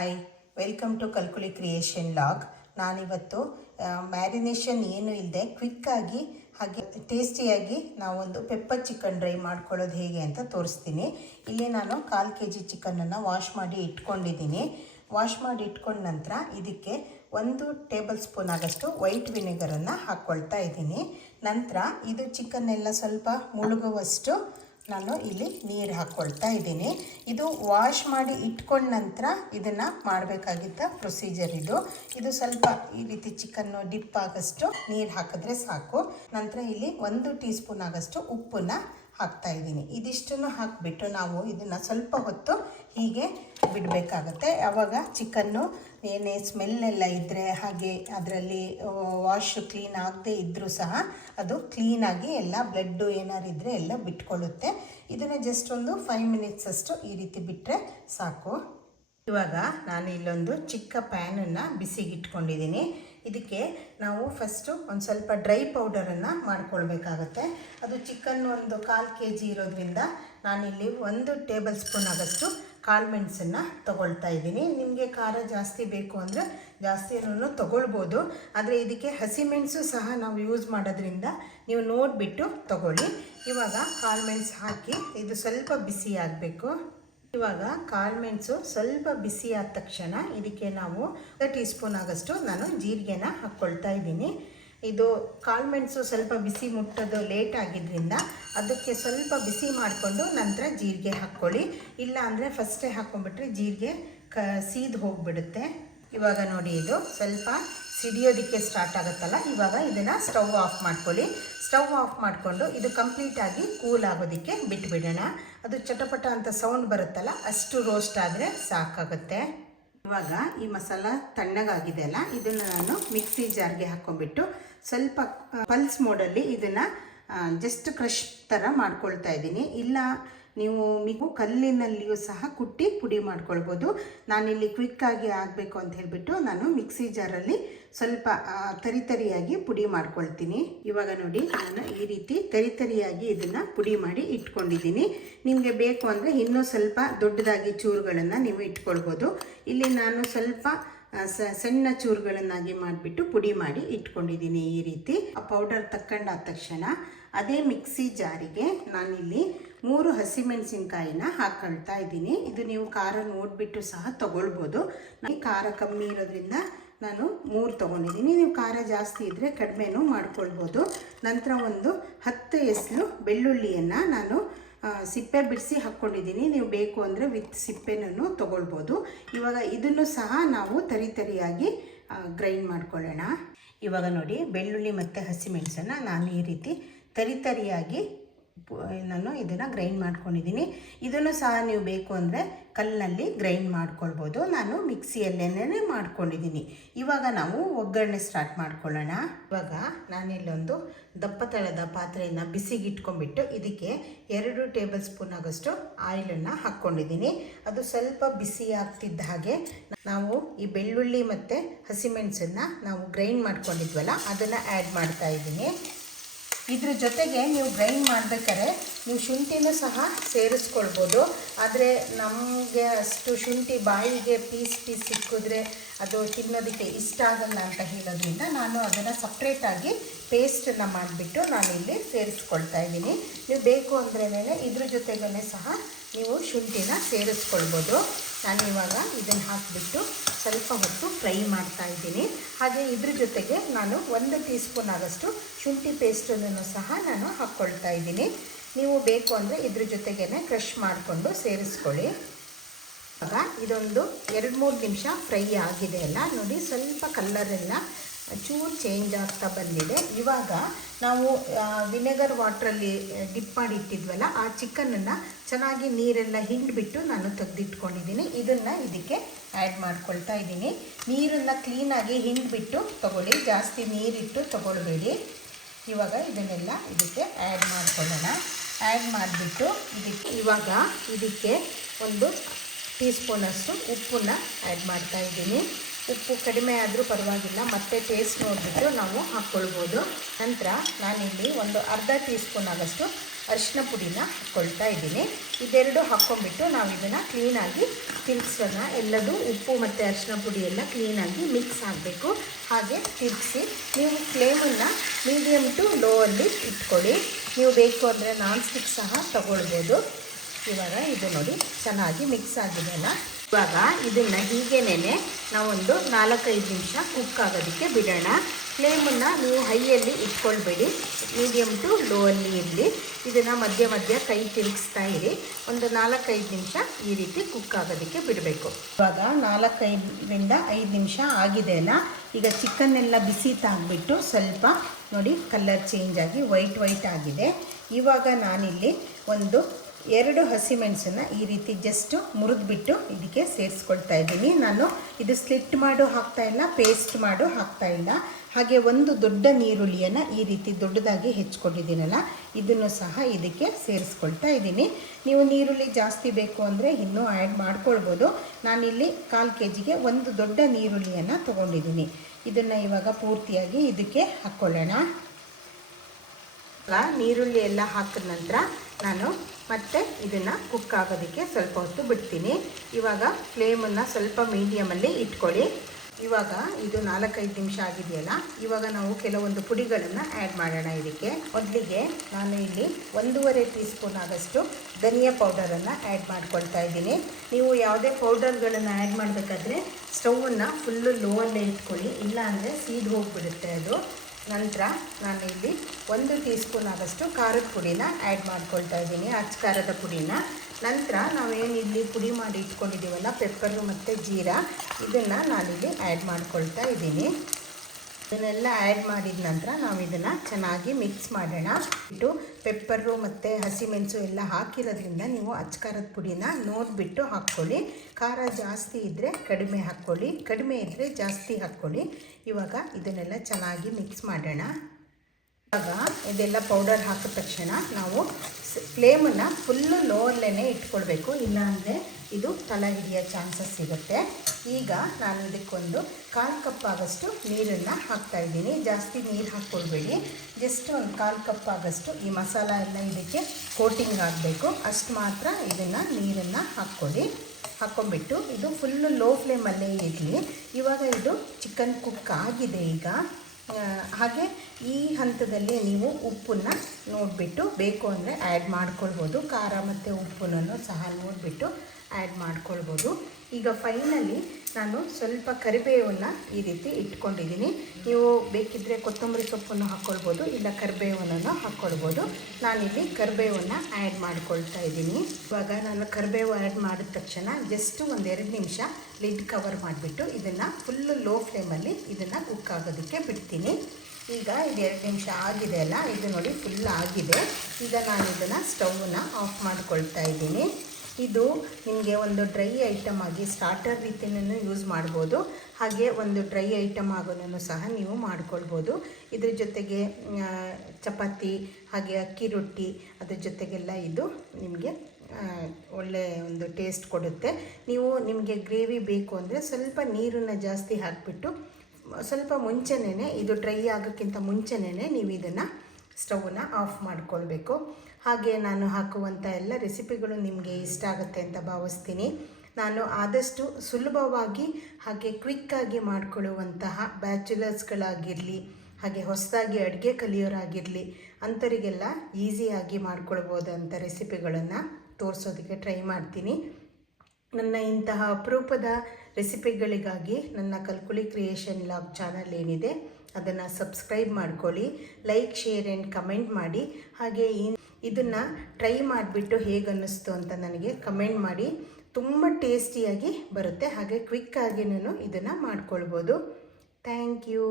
Hi, welcome to ಕಲ್ಕುಲಿ creation log. ನಾನಿವತ್ತು marination ಏನು ಇಲ್ಲದೆ ಕ್ವಿಕ್ಕಾಗಿ ಹಾಗೆ ಟೇಸ್ಟಿಯಾಗಿ ನಾವೊಂದು ಪೆಪ್ಪರ್ ಚಿಕನ್ ಡ್ರೈ ಮಾಡ್ಕೊಳ್ಳೋದು ಹೇಗೆ ಅಂತ ತೋರಿಸ್ತೀನಿ. ಇಲ್ಲಿ ನಾನು 1/4 kg ಚಿಕನನ್ನು ವಾಶ್ ಮಾಡಿ ಇಟ್ಕೊಂಡಿದ್ದೀನಿ. ವಾಶ್ ಮಾಡಿ ಇಟ್ಕೊಂಡ ನಂತರ ಇದಕ್ಕೆ 1 ಟೇಬಲ್ ಸ್ಪೂನ್ ಆಗಷ್ಟು ವೈಟ್ ವಿನೆಗರನ್ನು ಹಾಕ್ಕೊಳ್ತಾ ಇದ್ದೀನಿ. ನಂತರ ಇದು ಚಿಕನ್ ಎಲ್ಲ ಸ್ವಲ್ಪ ಮುಳುಗುವಷ್ಟು ನಾನು ಇಲ್ಲಿ ನೀರು ಹಾಕ್ಕೊಳ್ತಾ ಇದ್ದೀನಿ. ಇದು ವಾಶ್ ಮಾಡಿ ಇಟ್ಕೊಂಡ ನಂತರ ಇದನ್ನು ಮಾಡಬೇಕಾಗಿದ್ದ ಪ್ರೊಸೀಜರ್ ಇದು ಸ್ವಲ್ಪ ಈ ರೀತಿ ಚಿಕನ್ನು ಡಿಪ್ ಆಗಷ್ಟು ನೀರು ಹಾಕಿದ್ರೆ ಸಾಕು. ನಂತರ ಇಲ್ಲಿ 1 ಟೀ ಸ್ಪೂನ್ ಆಗಷ್ಟು ಉಪ್ಪನ್ನು ಹಾಕ್ತಾ ಇದ್ದೀನಿ. ಇದಿಷ್ಟನ್ನು ಹಾಕಿಬಿಟ್ಟು ನಾವು ಇದನ್ನು ಸ್ವಲ್ಪ ಹೊತ್ತು ಹೀಗೆ ಬಿಡಬೇಕಾಗತ್ತೆ. ಆವಾಗ ಚಿಕನ್ನು ಏನೇ ಸ್ಮೆಲ್ಲೆಲ್ಲ ಇದ್ದರೆ ಹಾಗೆ ಅದರಲ್ಲಿ ವಾಶ್ ಕ್ಲೀನ್ ಆಗದೆ ಇದ್ದರೂ ಸಹ ಅದು ಕ್ಲೀನಾಗಿ ಎಲ್ಲ ಬ್ಲಡ್ಡು ಏನಾರು ಇದ್ದರೆ ಎಲ್ಲ ಬಿಟ್ಕೊಳ್ಳುತ್ತೆ. ಇದನ್ನು ಜಸ್ಟ್ ಒಂದು 5 ಮಿನಿಟ್ಸ್ ಅಷ್ಟು ಈ ರೀತಿ ಬಿಟ್ಟರೆ ಸಾಕು. ಇವಾಗ ನಾನು ಇಲ್ಲೊಂದು ಚಿಕ್ಕ ಪ್ಯಾನನ್ನು ಬಿಸಿಗೆ ಇಟ್ಕೊಂಡಿದ್ದೀನಿ. ಇದಕ್ಕೆ ನಾವು ಫಸ್ಟು ಒಂದು ಸ್ವಲ್ಪ ಡ್ರೈ ಪೌಡರನ್ನು ಮಾಡ್ಕೊಳ್ಬೇಕಾಗತ್ತೆ. ಅದು ಚಿಕನ್ ಒಂದು 1/4 kg ಇರೋದ್ರಿಂದ ನಾನಿಲ್ಲಿ 1 ಟೇಬಲ್ ಸ್ಪೂನ್ ಆಗಷ್ಟು ಕಾಳು ಮೆಣಸನ್ನು ತೊಗೊಳ್ತಾ ಇದ್ದೀನಿ. ನಿಮಗೆ ಖಾರ ಜಾಸ್ತಿ ಬೇಕು ಅಂದರೆ ಜಾಸ್ತಿನೂ ತೊಗೊಳ್ಬೋದು, ಆದರೆ ಇದಕ್ಕೆ ಹಸಿಮೆಣಸು ಸಹ ನಾವು ಯೂಸ್ ಮಾಡೋದ್ರಿಂದ ನೀವು ನೋಡಿಬಿಟ್ಟು ತೊಗೊಳ್ಳಿ. ಇವಾಗ ಕಾಳು ಮೆಣಸು ಹಾಕಿ ಇದು ಸ್ವಲ್ಪ ಬಿಸಿ ಆಗಬೇಕು. ಇವಾಗ ಕಾಳು ಮೆಣಸು ಸ್ವಲ್ಪ ಬಿಸಿ ಆದ ತಕ್ಷಣ ಇದಕ್ಕೆ ನಾವು 1 ಟೀ ಸ್ಪೂನ್ ಆಗಷ್ಟು ನಾನು ಜೀರಿಗೆನ ಹಾಕ್ಕೊಳ್ತಾ ಇದ್ದೀನಿ. ಇದು ಕಾಳು ಮೆಣಸು ಸ್ವಲ್ಪ ಬಿಸಿ ಮುಟ್ಟೋದು ಲೇಟ್ ಆಗಿದ್ದರಿಂದ ಅದಕ್ಕೆ ಸ್ವಲ್ಪ ಬಿಸಿ ಮಾಡಿಕೊಂಡು ನಂತರ ಜೀರಿಗೆ ಹಾಕ್ಕೊಳ್ಳಿ. ಇಲ್ಲ ಅಂದರೆ ಫಸ್ಟೇ ಹಾಕ್ಕೊಂಡ್ಬಿಟ್ರೆ ಜೀರಿಗೆ ಸೀದು ಹೋಗಿಬಿಡುತ್ತೆ. ಇವಾಗ ನೋಡಿ ಇದು ಸ್ವಲ್ಪ ಸಿಡಿಯೋದಕ್ಕೆ ಸ್ಟಾರ್ಟ್ ಆಗುತ್ತಲ್ಲ, ಇವಾಗ ಇದನ್ನು ಸ್ಟವ್ ಆಫ್ ಮಾಡ್ಕೊಳ್ಳಿ. ಸ್ಟವ್ ಆಫ್ ಮಾಡಿಕೊಂಡು ಇದು ಕಂಪ್ಲೀಟಾಗಿ ಕೂಲ್ ಆಗೋದಕ್ಕೆ ಬಿಟ್ಬಿಡೋಣ. ಅದು ಚಟಪಟ ಅಂತ ಸೌಂಡ್ ಬರುತ್ತಲ್ಲ, ಅಷ್ಟು ರೋಸ್ಟ್ ಆದರೆ ಸಾಕಾಗುತ್ತೆ. ಇವಾಗ ಈ ಮಸಾಲ ತಣ್ಣಗಾಗಿದೆ ಅಲ್ಲ, ಇದನ್ನು ನಾನು ಮಿಕ್ಸಿ ಜಾರ್ಗೆ ಹಾಕ್ಕೊಂಡ್ಬಿಟ್ಟು ಸ್ವಲ್ಪ ಪಲ್ಸ್ ಮೋಡಲ್ಲಿ ಇದನ್ನು ಜಸ್ಟ್ ಕ್ರಷ್ ಥರ ಮಾಡ್ಕೊಳ್ತಾ ಇದ್ದೀನಿ. ಇಲ್ಲ ನೀವು ಕಲ್ಲಿನಲ್ಲಿಯೂ ಸಹ ಕುಟ್ಟಿ ಪುಡಿ ಮಾಡ್ಕೊಳ್ಬೋದು. ನಾನಿಲ್ಲಿ ಕ್ವಿಕ್ಕಾಗಿ ಆಗಬೇಕು ಅಂತ ಹೇಳಿಬಿಟ್ಟು ನಾನು ಮಿಕ್ಸಿ ಜಾರಲ್ಲಿ ಸ್ವಲ್ಪ ತರಿತರಿಯಾಗಿ ಪುಡಿ ಮಾಡ್ಕೊಳ್ತೀನಿ. ಇವಾಗ ನೋಡಿ ನಾನು ಈ ರೀತಿ ತರಿತರಿಯಾಗಿ ಇದನ್ನು ಪುಡಿ ಮಾಡಿ ಇಟ್ಕೊಂಡಿದ್ದೀನಿ. ನಿಮಗೆ ಬೇಕು ಅಂದರೆ ಇನ್ನೂ ಸ್ವಲ್ಪ ದೊಡ್ಡದಾಗಿ ಚೂರುಗಳನ್ನು ನೀವು ಇಟ್ಕೊಳ್ಬೋದು. ಇಲ್ಲಿ ನಾನು ಸ್ವಲ್ಪ ಸಣ್ಣ ಚೂರುಗಳನ್ನಾಗಿ ಮಾಡಿಬಿಟ್ಟು ಪುಡಿ ಮಾಡಿ ಇಟ್ಕೊಂಡಿದ್ದೀನಿ. ಈ ರೀತಿ ಆ ಪೌಡರ್ ತಕ್ಕೊಂಡಾದ ತಕ್ಷಣ ಅದೇ ಮಿಕ್ಸಿ ಜಾರಿಗೆ ನಾನಿಲ್ಲಿ 3 ಹಸಿಮೆಣಸಿನ್ಕಾಯಿನ ಹಾಕ್ಕೊಳ್ತಾ ಇದ್ದೀನಿ. ಇದು ನೀವು ಖಾರ ನೋಡಿಬಿಟ್ಟು ಸಹ ತೊಗೊಳ್ಬೋದು. ಖಾರ ಕಮ್ಮಿ ಇರೋದ್ರಿಂದ ನಾನು 3 ತೊಗೊಂಡಿದ್ದೀನಿ. ನೀವು ಖಾರ ಜಾಸ್ತಿ ಇದ್ದರೆ ಕಡಿಮೆನೂ ಮಾಡ್ಕೊಳ್ಬೋದು. ನಂತರ ಒಂದು 10 ಎಸಳು ಬೆಳ್ಳುಳ್ಳಿಯನ್ನು ನಾನು ಸಿಪ್ಪೆ ಬಿಡಿಸಿ ಹಾಕ್ಕೊಂಡಿದ್ದೀನಿ. ನೀವು ಬೇಕು ಅಂದರೆ ವಿತ್ ಸಿಪ್ಪೆನೂ ತೊಗೊಳ್ಬೋದು. ಇವಾಗ ಇದನ್ನು ಸಹ ನಾವು ತರಿಯಾಗಿ ಗ್ರೈಂಡ್ ಮಾಡ್ಕೊಳ್ಳೋಣ. ಇವಾಗ ನೋಡಿ ಬೆಳ್ಳುಳ್ಳಿ ಮತ್ತು ಹಸಿಮೆಣಸನ್ನು ನಾನು ಈ ರೀತಿ ತರಿಯಾಗಿ ನಾನು ಇದನ್ನು ಗ್ರೈಂಡ್ ಮಾಡ್ಕೊಂಡಿದ್ದೀನಿ. ಇದನ್ನು ಸಹ ನೀವು ಬೇಕು ಅಂದರೆ ಕಲ್ಲಿನಲ್ಲಿ ಗ್ರೈಂಡ್ ಮಾಡ್ಕೊಳ್ಬೋದು. ನಾನು ಮಿಕ್ಸಿಯಲ್ಲೇನೇ ಮಾಡ್ಕೊಂಡಿದ್ದೀನಿ. ಇವಾಗ ನಾವು ಒಗ್ಗರಣೆ ಸ್ಟಾರ್ಟ್ ಮಾಡ್ಕೊಳ್ಳೋಣ. ಇವಾಗ ನಾನಿಲ್ಲೊಂದು ದಪ್ಪ ತಳದ ಪಾತ್ರೆಯನ್ನು ಬಿಸಿಗೆ ಇಟ್ಕೊಂಡ್ಬಿಟ್ಟು ಇದಕ್ಕೆ 2 ಟೇಬಲ್ ಸ್ಪೂನ್ ಆಗಷ್ಟು ಆಯಿಲನ್ನು ಹಾಕ್ಕೊಂಡಿದ್ದೀನಿ. ಅದು ಸ್ವಲ್ಪ ಬಿಸಿ ಆಗ್ತಿದ್ದ ಹಾಗೆ ನಾವು ಈ ಬೆಳ್ಳುಳ್ಳಿ ಮತ್ತು ಹಸಿಮೆಣಸನ್ನು ನಾವು ಗ್ರೈಂಡ್ ಮಾಡ್ಕೊಂಡಿದ್ವಲ್ಲ ಅದನ್ನು ಆ್ಯಡ್ ಮಾಡ್ತಾ ಇದ್ದೀನಿ. ಇದ್ರ ಜೊತೆಗೆ ನೀವು ಗ್ರೈಂಡ್ ಮಾಡಬೇಕಾದ್ರೆ ನೀವು ಶುಂಠಿನೂ ಸಹ ಸೇರಿಸ್ಕೊಳ್ಬೋದು. ಆದರೆ ನಮಗೆ ಅಷ್ಟು ಶುಂಠಿ ಬಾಯಿಗೆ ಪೀಸ್ ಸಿಕ್ಕಿದ್ರೆ ಅದು ತಿನ್ನೋದಕ್ಕೆ ಇಷ್ಟ ಆಗಲ್ಲ ಅಂತ ಹೇಳೋದ್ರಿಂದ ನಾನು ಅದನ್ನು ಸಪ್ರೇಟಾಗಿ ಪೇಸ್ಟನ್ನು ಮಾಡಿಬಿಟ್ಟು ನಾನಿಲ್ಲಿ ಸೇರಿಸ್ಕೊಳ್ತಾ ಇದ್ದೀನಿ. ನೀವು ಬೇಕು ಅಂದ್ರೇ ಇದ್ರ ಜೊತೆಗೇ ಸಹ ನೀವು ಶುಂಠಿನ ಸೇರಿಸ್ಕೊಳ್ಬೋದು. ನಾನು ಇವಾಗ ಇದನ್ನು ಹಾಕಿಬಿಟ್ಟು ಸ್ವಲ್ಪ ಹೊತ್ತು ಫ್ರೈ ಮಾಡ್ತಾ ಇದ್ದೀನಿ. ಹಾಗೆ ಇದ್ರ ಜೊತೆಗೆ ನಾನು 1 ಟೀ ಸ್ಪೂನ್ ಆಗಷ್ಟು ಶುಂಠಿ ಪೇಸ್ಟನ್ನು ಸಹ ನಾನು ಹಾಕ್ಕೊಳ್ತಾ ಇದ್ದೀನಿ. ನೀವು ಬೇಕು ಅಂದರೆ ಇದ್ರ ಜೊತೆಗೇ ಕ್ರಷ್ ಮಾಡಿಕೊಂಡು ಸೇರಿಸ್ಕೊಳ್ಳಿ. ಇವಾಗ ಇದೊಂದು 2-3 ನಿಮಿಷ ಫ್ರೈ ಆಗಿದೆ ಅಲ್ಲ, ನೋಡಿ ಸ್ವಲ್ಪ ಕಲ್ಲರೆಲ್ಲ ಚೂರು ಚೇಂಜ್ ಆಗ್ತಾ ಬಂದಿದೆ. ಇವಾಗ ನಾವು ವಿನೆಗರ್ ವಾಟ್ರಲ್ಲಿ ಡಿಪ್ ಮಾಡಿ ಇಟ್ಟಿದ್ವಲ್ಲ ಆ ಚಿಕನನ್ನು ಚೆನ್ನಾಗಿ ನೀರೆಲ್ಲ ಹಿಂಡಿಬಿಟ್ಟು ನಾನು ತೆಗೆದಿಟ್ಕೊಂಡಿದ್ದೀನಿ. ಇದನ್ನು ಇದಕ್ಕೆ ಆ್ಯಡ್ ಮಾಡ್ಕೊಳ್ತಾ ಇದ್ದೀನಿ. ನೀರನ್ನು ಕ್ಲೀನಾಗಿ ಹಿಂಡಿಬಿಟ್ಟು ತೊಗೊಳ್ಳಿ, ಜಾಸ್ತಿ ನೀರಿಟ್ಟು ತೊಗೊಳ್ಬೇಡಿ. ಇವಾಗ ಇದನ್ನೆಲ್ಲ ಇದಕ್ಕೆ ಆ್ಯಡ್ ಮಾಡ್ಕೊಳ್ಳೋಣ. ಆ್ಯಡ್ ಮಾಡಿಬಿಟ್ಟು ಇದಕ್ಕೆ 1 ಟೀ ಸ್ಪೂನಷ್ಟು ಉಪ್ಪನ್ನು ಆ್ಯಡ್ ಮಾಡ್ತಾ ಇದ್ದೀನಿ. ಉಪ್ಪು ಕಡಿಮೆ ಆದರೂ ಪರವಾಗಿಲ್ಲ, ಮತ್ತೆ ಟೇಸ್ಟ್ ನೋಡಿಬಿಟ್ಟು ನಾವು ಹಾಕ್ಕೊಳ್ಬೋದು. ನಂತರ ನಾನಿಲ್ಲಿ ಒಂದು ಅರ್ಧ ಟೀ ಸ್ಪೂನ್ ಆಗಷ್ಟು ಅರಿಶಿನ ಪುಡಿನ ಹಾಕ್ಕೊಳ್ತಾ ಇದ್ದೀನಿ. ಇದೆರಡು ಹಾಕ್ಕೊಂಡ್ಬಿಟ್ಟು ನಾವು ಇದನ್ನು ಕ್ಲೀನಾಗಿ ತಿರುಗಿಸೋಣ. ಎಲ್ಲದೂ ಉಪ್ಪು ಮತ್ತು ಅರಿಶಿನ ಪುಡಿ ಎಲ್ಲ ಕ್ಲೀನಾಗಿ ಮಿಕ್ಸ್ ಆಗಬೇಕು. ಹಾಗೆ ತಿರುಗಿಸಿ ನೀವು ಫ್ಲೇಮನ್ನು ಮೀಡಿಯಮ್ ಟು ಲೋ ಅಲ್ಲಿ ಇಟ್ಕೊಳ್ಳಿ. ನೀವು ಬೇಕು ಅಂದರೆ ನಾನ್ ಸ್ಟಿಕ್ ಸಹ ತಗೊಳ್ಬೋದು. ಇವಾಗ ಇದು ನೋಡಿ ಚೆನ್ನಾಗಿ ಮಿಕ್ಸ್ ಆಗಿದೆ ಅಲ್ಲ. ಇವಾಗ ಇದನ್ನು ಹೀಗೇನೆ ನಾವೊಂದು 4-5 ನಿಮಿಷ ಕುಕ್ ಆಗೋದಕ್ಕೆ ಬಿಡೋಣ. ಫ್ಲೇಮನ್ನು ನೀವು ಹೈಯಲ್ಲಿ ಇಟ್ಕೊಳ್ಬೇಡಿ, ಮೀಡಿಯಮ್ ಟು ಲೋ ಅಲ್ಲಿ ಇರಲಿ. ಇದನ್ನು ಮಧ್ಯ ಮಧ್ಯ ಕೈ ತಿರುಗಿಸ್ತಾ ಇರಿ. ಒಂದು 4-5 ನಿಮಿಷ ಈ ರೀತಿ ಕುಕ್ ಆಗೋದಕ್ಕೆ ಬಿಡಬೇಕು. ಇವಾಗ 4-5 ನಿಮಿಷ ಆಗಿದೆ ಅಲ್ಲ. ಈಗ ಚಿಕನ್ನೆಲ್ಲ ಬಿಸಿ ತಾಗ್ಬಿಟ್ಟು ಸ್ವಲ್ಪ ನೋಡಿ ಕಲರ್ ಚೇಂಜ್ ಆಗಿ ವೈಟ್ ಆಗಿದೆ. ಇವಾಗ ನಾನಿಲ್ಲಿ 2 ಹಸಿಮೆಣಸನ್ನು ಈ ರೀತಿ ಜಸ್ಟ್ ಮುರಿದ್ಬಿಟ್ಟು ಇದಕ್ಕೆ ಸೇರಿಸ್ಕೊಳ್ತಾ ಇದ್ದೀನಿ. ನಾನು ಇದು ಸ್ಲಿಟ್ ಮಾಡು ಹಾಕ್ತಾಯಿಲ್ಲ, ಪೇಸ್ಟ್ ಮಾಡು ಹಾಕ್ತಾಯಿಲ್ಲ. ಹಾಗೆ 1 ದೊಡ್ಡ ನೀರುಳ್ಳಿಯನ್ನು ಈ ರೀತಿ ದೊಡ್ಡದಾಗಿ ಹೆಚ್ಚಿಕೊಂಡಿದ್ದೀನಲ್ಲ, ಇದನ್ನು ಸಹ ಇದಕ್ಕೆ ಸೇರಿಸ್ಕೊಳ್ತಾ ಇದ್ದೀನಿ. ನೀವು ನೀರುಳ್ಳಿ ಜಾಸ್ತಿ ಬೇಕು ಅಂದರೆ ಇನ್ನೂ ಆ್ಯಡ್ ಮಾಡ್ಕೊಳ್ಬೋದು. ನಾನಿಲ್ಲಿ 1/4 kgಗೆ 1 ದೊಡ್ಡ ನೀರುಳ್ಳಿಯನ್ನು ತೊಗೊಂಡಿದ್ದೀನಿ. ಇದನ್ನು ಇವಾಗ ಪೂರ್ತಿಯಾಗಿ ಇದಕ್ಕೆ ಹಾಕ್ಕೊಳ್ಳೋಣ. ನೀರುಳ್ಳಿ ಎಲ್ಲ ಹಾಕಿದ ನಂತರ ನಾನು ಮತ್ತೆ ಇದನ್ನು ಕುಕ್ ಆಗೋದಕ್ಕೆ ಸ್ವಲ್ಪ ಹೊತ್ತು ಬಿಡ್ತೀನಿ. ಇವಾಗ ಫ್ಲೇಮನ್ನು ಸ್ವಲ್ಪ ಮೀಡಿಯಮಲ್ಲಿ ಇಟ್ಕೊಳ್ಳಿ. ಇವಾಗ ಇದು 4-5 ನಿಮಿಷ ಆಗಿದೆಯಲ್ಲ. ಇವಾಗ ನಾವು ಕೆಲವೊಂದು ಪುಡಿಗಳನ್ನು ಆ್ಯಡ್ ಮಾಡೋಣ ಇದಕ್ಕೆ. ಮೊದಲಿಗೆ ನಾನು ಇಲ್ಲಿ 1.5 ಟೀ ಸ್ಪೂನ್ ಆಗೋಷ್ಟು ಧನಿಯಾ ಪೌಡರನ್ನು ಆ್ಯಡ್ ಮಾಡ್ಕೊಳ್ತಾ ಇದ್ದೀನಿ. ನೀವು ಯಾವುದೇ ಪೌಡರ್ಗಳನ್ನು ಆ್ಯಡ್ ಮಾಡಬೇಕಾದ್ರೆ ಸ್ಟವನ್ನು ಫುಲ್ಲು ಲೋ ಅಲ್ಲೇ ಇಟ್ಕೊಳ್ಳಿ, ಇಲ್ಲ ಅಂದರೆ ಸೀದು ಹೋಗಿಬಿಡುತ್ತೆ ಅದು. ನಂತರ ನಾನು ಇಲ್ಲಿ 1 ಟೀ ಸ್ಪೂನ್ ಆಗೋಷ್ಟು ಖಾರದ ಪುಡಿನ ಆ್ಯಡ್ ಮಾಡ್ಕೊಳ್ತಾ ಇದ್ದೀನಿ, ಅಚ್ಚ ಖಾರದ ಪುಡಿನ. ನಂತರ ನಾವೇನು ಇಲ್ಲಿ ಪುಡಿ ಮಾಡಿ ಇಟ್ಕೊಂಡಿದ್ದೀವಲ್ಲ, ಪೆಪ್ಪರು ಮತ್ತು ಜೀರಾ, ಇದನ್ನು ನಾನಿಲ್ಲಿ ಆ್ಯಡ್ ಮಾಡ್ಕೊಳ್ತಾ ಇದ್ದೀನಿ. ಇದನ್ನೆಲ್ಲ ಆ್ಯಡ್ ಮಾಡಿದ ನಂತರ ನಾವು ಇದನ್ನು ಚೆನ್ನಾಗಿ ಮಿಕ್ಸ್ ಮಾಡೋಣ. ಇಟ್ಟು ಪೆಪ್ಪರು ಮತ್ತು ಹಸಿಮೆಣಸು ಎಲ್ಲ ಹಾಕಿರೋದ್ರಿಂದ ನೀವು ಅಚ್ಚ ಖಾರದ ಪುಡಿನ ನೋಡಿಬಿಟ್ಟು ಹಾಕ್ಕೊಳ್ಳಿ. ಖಾರ ಜಾಸ್ತಿ ಇದ್ದರೆ ಕಡಿಮೆ ಹಾಕ್ಕೊಳ್ಳಿ, ಕಡಿಮೆ ಇದ್ದರೆ ಜಾಸ್ತಿ ಹಾಕ್ಕೊಳ್ಳಿ. ಇವಾಗ ಇದನ್ನೆಲ್ಲ ಚೆನ್ನಾಗಿ ಮಿಕ್ಸ್ ಮಾಡೋಣ. ಇವಾಗ ಇದೆಲ್ಲ ಪೌಡರ್ ಹಾಕಿದ ತಕ್ಷಣ ನಾವು ಫ್ಲೇಮನ್ನು ಫುಲ್ಲು ಲೋ ಅಲ್ಲೇ ಇಟ್ಕೊಳ್ಬೇಕು, ಇಲ್ಲಾಂದರೆ ಇದು ತಳ ಹಿಡಿಯೋ ಚಾನ್ಸಸ್ ಸಿಗುತ್ತೆ. ಈಗ ನಾನು ಇದಕ್ಕೊಂದು 1/4 ಕಪ್ ಆಗೋಷ್ಟು ನೀರನ್ನು ಹಾಕ್ತಾಯಿದ್ದೀನಿ. ಜಾಸ್ತಿ ನೀರು ಹಾಕ್ಕೊಳ್ಬೇಡಿ, ಜಸ್ಟ್ ಒಂದು 1/4 ಕಪ್ ಆಗೋಷ್ಟು ಈ ಮಸಾಲ ಎಲ್ಲ ಇದಕ್ಕೆ ಕೋಟಿಂಗ್ ಆಗಬೇಕು, ಅಷ್ಟು ಮಾತ್ರ ಇದನ್ನು ನೀರನ್ನು ಹಾಕ್ಕೊಂಬಿಟ್ಟು ಇದು ಫುಲ್ಲು ಲೋ ಫ್ಲೇಮಲ್ಲೇ ಇರಲಿ. ಇವಾಗ ಇದು ಚಿಕನ್ ಕುಕ್ ಆಗಿದೆ ಈಗ. ಹಾಗೆ ಈ ಹಂತದಲ್ಲಿ ನೀವು ಉಪ್ಪನ್ನು ನೋಡಿಬಿಟ್ಟು ಬೇಕು ಅಂದರೆ ಆ್ಯಡ್ ಮಾಡ್ಕೊಳ್ಬೋದು. ಖಾರ ಮತ್ತು ಉಪ್ಪನ್ನು ಸಹ ನೋಡಿಬಿಟ್ಟು ಆ್ಯಡ್ ಮಾಡ್ಕೊಳ್ಬೋದು. ಈಗ ಫೈನಲಿ ನಾನು ಸ್ವಲ್ಪ ಕರಿಬೇವನ್ನು ಈ ರೀತಿ ಇಟ್ಕೊಂಡಿದ್ದೀನಿ. ನೀವು ಬೇಕಿದ್ದರೆ ಕೊತ್ತಂಬರಿ ಸೊಪ್ಪನ್ನು ಹಾಕ್ಕೊಳ್ಬೋದು, ಇಲ್ಲ ಕರಿಬೇವನ್ನು ಹಾಕ್ಕೊಳ್ಬೋದು. ನಾನಿಲ್ಲಿ ಕರಿಬೇವನ್ನು ಆ್ಯಡ್ ಮಾಡ್ಕೊಳ್ತಾ ಇದ್ದೀನಿ. ಇವಾಗ ನಾನು ಕರಿಬೇವು ಆ್ಯಡ್ ಮಾಡಿದ ತಕ್ಷಣ ಜಸ್ಟ್ 1-2 ನಿಮಿಷ ಲಿಡ್ ಕವರ್ ಮಾಡಿಬಿಟ್ಟು ಇದನ್ನು ಫುಲ್ಲು ಲೋ ಫ್ಲೇಮಲ್ಲಿ ಇದನ್ನು ಕುಕ್ ಆಗೋದಕ್ಕೆ ಬಿಡ್ತೀನಿ. ಈಗ ಇದು 2 ನಿಮಿಷ ಆಗಿದೆ ಅಲ್ಲ, ಇದು ನೋಡಿ ಫುಲ್ ಆಗಿದೆ. ಈಗ ನಾನು ಇದನ್ನು ಸ್ಟವನ್ನು ಆಫ್ ಮಾಡ್ಕೊಳ್ತಾ ಇದ್ದೀನಿ. ಇದು ನಿಮಗೆ ಒಂದು ಡ್ರೈ ಐಟಮ್ ಆಗಿ ಸ್ಟಾರ್ಟರ್ ರೀತಿಯೂ ಯೂಸ್ ಮಾಡ್ಬೋದು, ಹಾಗೆ ಒಂದು ಡ್ರೈ ಐಟಮ್ ಆಗೋನೂ ಸಹ ನೀವು ಮಾಡ್ಕೊಳ್ಬೋದು. ಇದ್ರ ಜೊತೆಗೆ ಚಪಾತಿ ಹಾಗೆ ಅಕ್ಕಿ ರೊಟ್ಟಿ ಅದ್ರ ಜೊತೆಗೆಲ್ಲ ಇದು ನಿಮಗೆ ಒಳ್ಳೆಯ ಒಂದು ಟೇಸ್ಟ್ ಕೊಡುತ್ತೆ. ನಿಮಗೆ ಗ್ರೇವಿ ಬೇಕು ಅಂದರೆ ಸ್ವಲ್ಪ ನೀರನ್ನು ಜಾಸ್ತಿ ಹಾಕಿಬಿಟ್ಟು ಸ್ವಲ್ಪ ಮುಂಚೆನೇ, ಇದು ಡ್ರೈ ಆಗೋಕ್ಕಿಂತ ಮುಂಚೆನೇ ನೀವು ಇದನ್ನು ಸ್ಟವನ್ನು ಆಫ್ ಮಾಡ್ಕೊಳ್ಬೇಕು. ಹಾಗೆ ನಾನು ಹಾಕುವಂಥ ಎಲ್ಲ ರೆಸಿಪಿಗಳು ನಿಮಗೆ ಇಷ್ಟ ಆಗುತ್ತೆ ಅಂತ ಭಾವಿಸ್ತೀನಿ. ನಾನು ಆದಷ್ಟು ಸುಲಭವಾಗಿ ಹಾಗೆ ಕ್ವಿಕ್ಕಾಗಿ ಮಾಡಿಕೊಳ್ಳುವಂತಹ ಬ್ಯಾಚುಲರ್ಸ್ಗಳಾಗಿರಲಿ, ಹಾಗೆ ಹೊಸದಾಗಿ ಅಡುಗೆ ಕಲಿಯೋರಾಗಿರಲಿ, ಅಂಥವರಿಗೆಲ್ಲ ಈಸಿಯಾಗಿ ಮಾಡ್ಕೊಳ್ಬೋದಂಥ ರೆಸಿಪಿಗಳನ್ನು ತೋರಿಸೋದಕ್ಕೆ ಟ್ರೈ ಮಾಡ್ತೀನಿ. ನನ್ನ ಇಂತಹ ಅಪರೂಪದ ರೆಸಿಪಿಗಳಿಗಾಗಿ ನನ್ನ ಕಲ್ಕುಲಿ ಕ್ರಿಯೇಷನ್ ಲಾಗ್ ಚಾನಲ್ ಏನಿದೆ ಅದನ್ನು ಸಬ್ಸ್ಕ್ರೈಬ್ ಮಾಡ್ಕೊಳ್ಳಿ, ಲೈಕ್, ಶೇರ್ ಆ್ಯಂಡ್ ಕಮೆಂಟ್ ಮಾಡಿ. ಹಾಗೆ ಇದನ್ನು ಟ್ರೈ ಮಾಡಿಬಿಟ್ಟು ಹೇಗೆ ಅನ್ನಿಸ್ತು ಅಂತ ನನಗೆ ಕಮೆಂಟ್ ಮಾಡಿ. ತುಂಬ ಟೇಸ್ಟಿಯಾಗಿ ಬರುತ್ತೆ, ಹಾಗೆ ಕ್ವಿಕ್ಕಾಗಿ ಇದನ್ನು ಮಾಡ್ಕೊಳ್ಬೋದು. Thank you.